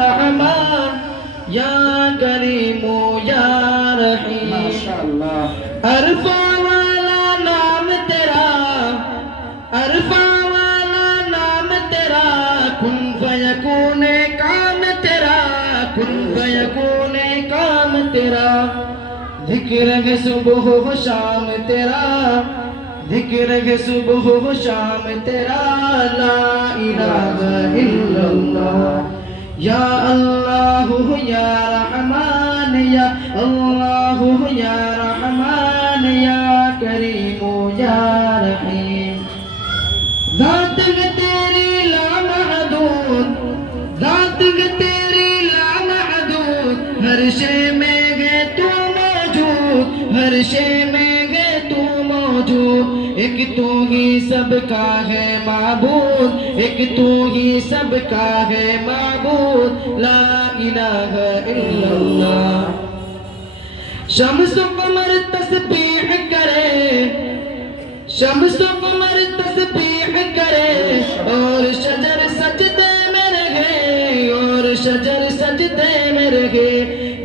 رحمان یا کریم یا رحیم. ماشاءاللہ عرفہ والا نام تیرا، عرفہ والا نام تیرا، کن فیکون کام تیرا، کن فیکون کام تیرا. ذکر ہے صبح و شام تیرا، ذکر ہے صبح و شام تیرا. لا الہ الا اللہ یا اللہ یا رحمان یا اللہ یا رحمان یا کریم یا رحیم. ذات ہے تیری لامحدود، ذات ہے تیری لامحدود، ہر شے میں گئے تو موجود، ہر شے میں گئے تو موجود. ایک تو ہی سب کا ہے معبود، ایک تو ہی سب کا ہے معبود. لا الہ الا اللہ. شمس و قمر تسبیح کرے، شمس و قمر تسبیح کرے، اور شجر سجدے میں رہے، اور شجر سجدے میں رہے.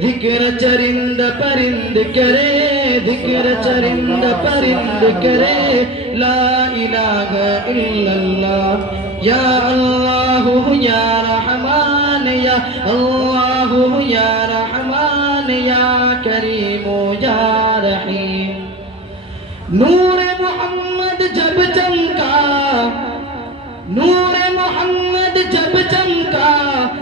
ذکر چرند پرند کرے، ذکر چرند پرند کرے. لا الہ الا اللہ یا اللہ یا رحمان یا اللہ یا رحمان یا کریم یا رحیم. نور محمد جب چمکا، نور محمد جب چمکا،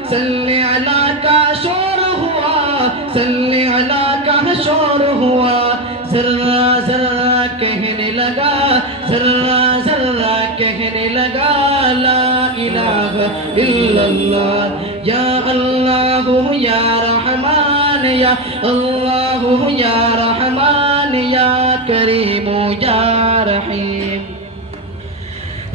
صلی علی کا شور ہوا، صلی علی کا شور ہوا. ذرہ ذرہ کہنے لگا، ذرہ ذرہ کہنے لگا. لا الہ الا اللہ یا اللہ یا رحمان یا اللہ یا رحمان یا کریم یا رحیم.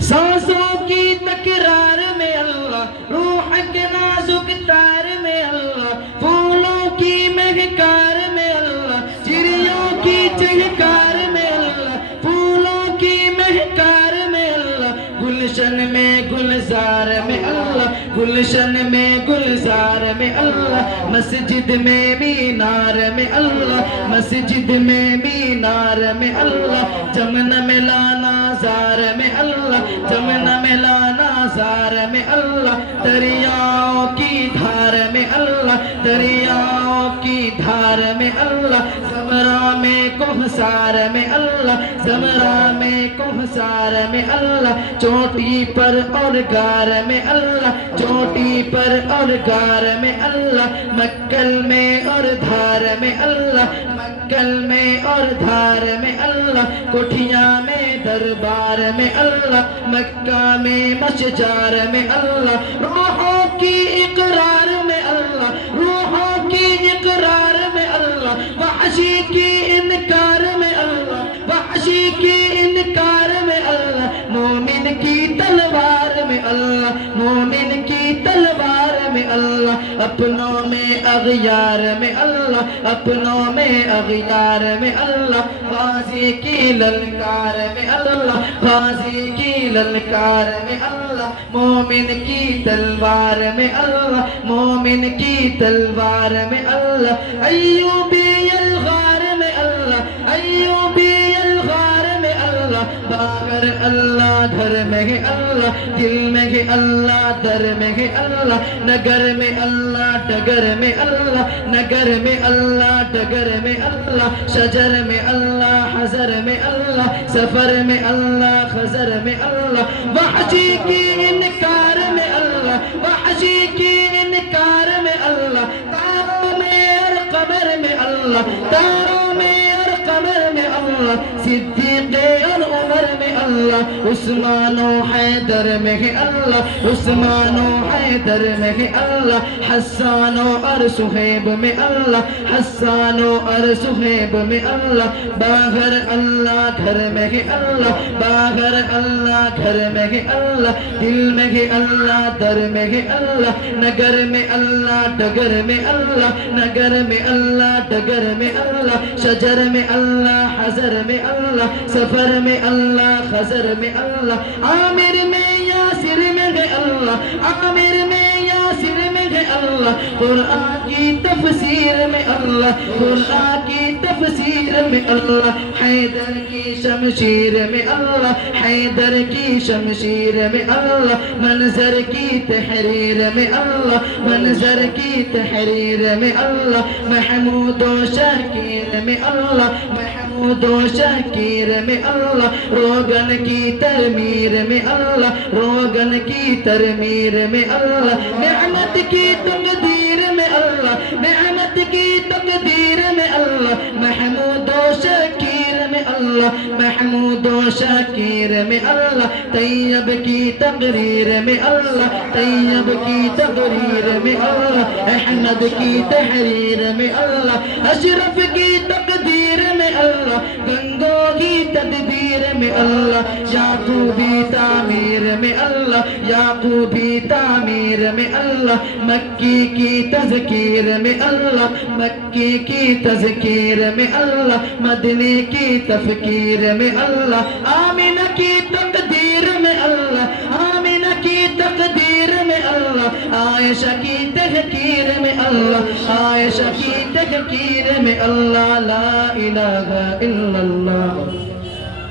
سانسوں کی تکرار میں اللہ، روح کے نازک تار میں اللہ، پھولوں کی مہکار میں اللہ، چڑیوں کی چہکار میں اللہ، پھولوں کی مہکار میں اللہ. گلشن میں گلزار میں اللہ، گلشن میں گلزار میں اللہ، مسجد میں مینار میں اللہ، مسجد میں مینار میں اللہ. چمن ملانا زار میں اللہ، چمن ملانا زار میں اللہ. دریاؤں کی دھار میں اللہ، دریاؤں کی دھار میں اللہ. زمرہ میں کوہسار میں اللہ، زمرہ میں کوہسار میں اللہ. چوٹی پر اور گار میں اللہ، چوٹی پر اور گار میں اللہ. مکل میں اور دھار میں اللہ، مکل میں اور دھار میں اللہ. کوٹھیاں میں دربار میں اللہ، مکہ میں مشجار میں اللہ. روحوں کی اقرار میں اللہ، روحوں کی اقرار میں اللہ. وحشی کی انکار میں اللہ، وحشی کی انکار میں اللہ. مومن کی تلوار میں اللہ، مومن کی تلوار میں اللہ. اپنوں میں اغیار میں اللہ، اپنوں میں اغیار میں اللہ. غازی کی للکار میں اللہ، غازی کی للکار میں اللہ. مومن کی تلوار میں اللہ، مومن کی تلوار میں اللہ. ایوبی الغار میں اللہ، ایوبی الغار میں اللہ. باغر اللہ گھر میں ہے اللہ، دل میں ہے اللہ، در میں ہے اللہ. نگر میں اللہ، ڈگر میں اللہ، نگر میں اللہ، ڈگر میں اللہ. شجر میں اللہ، حضر میں اللہ، سفر میں اللہ، خزر میں اللہ. وحشی کی انکار میں اللہ، وحشی کی انکار میں اللہ. تاروں میں اور قمر میں اللہ، تاروں میں اور قمر میں اللہ. صدیق اور عمر میں اللہ. عثمان و حیدر میں ہے اللہ، عثمان و حیدر میں ہے اللہ. حسان اور صہیب میں اللہ، حسان اور صہیب میں اللہ. باہر اللہ گھر میں ہے اللہ، باہر اللہ گھر میں ہے اللہ. دل میں ہے اللہ، در میں ہے اللہ. نگر میں اللہ، ڈگر میں اللہ، نگر میں اللہ، ڈگر میں اللہ. شجر میں اللہ، حضر میں اللہ، سفر میں اللہ، خزر میں اللہ. عامر میں یاسر میں ہے اللہ، عامر میں یاسر میں ہے اللہ قرآن کی تفسیر میں اللہ قرآن کی تفسیر میں اللہ حیدر کی شمشیر میں اللہ حیدر کی شمشیر میں اللہ منظر کی تحریر میں اللہ منظر کی تحریر میں اللہ محمود و شاکر میں اللہ محمود و شاکر میں اللہ روغن کی ترمیر میں اللہ روغن کی ترمیر میں اللہ نعمت کی تقدیر میں اللہ نعمت کی تقدیر میں اللہ محمود و شاکر میں اللہ محمود و شاکر میں اللہ طیب کی تقریر میں اللہ طیب کی تقریر میں اللہ احمد کی تحریر میں اللہ اشرف کی تقدیر میں اللہ گنگوں کی تدبیر میں اللہ یعقوبی تعمیر میں اللہ یعقوبی تعمیر میں اللہ مکی کی تذکیر میں اللہ مکی کی تذکیر میں اللہ مدنی کی تفکیر میں اللہ آمینہ کی تقدیر میں اللہ آمینہ کی تقدیر میں اللہ عائشہ کی تحقیر میں اللہ عائشہ کی تحقیر میں اللہ لا الہ الا اللہ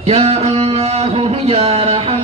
یا اللہ یا رحمان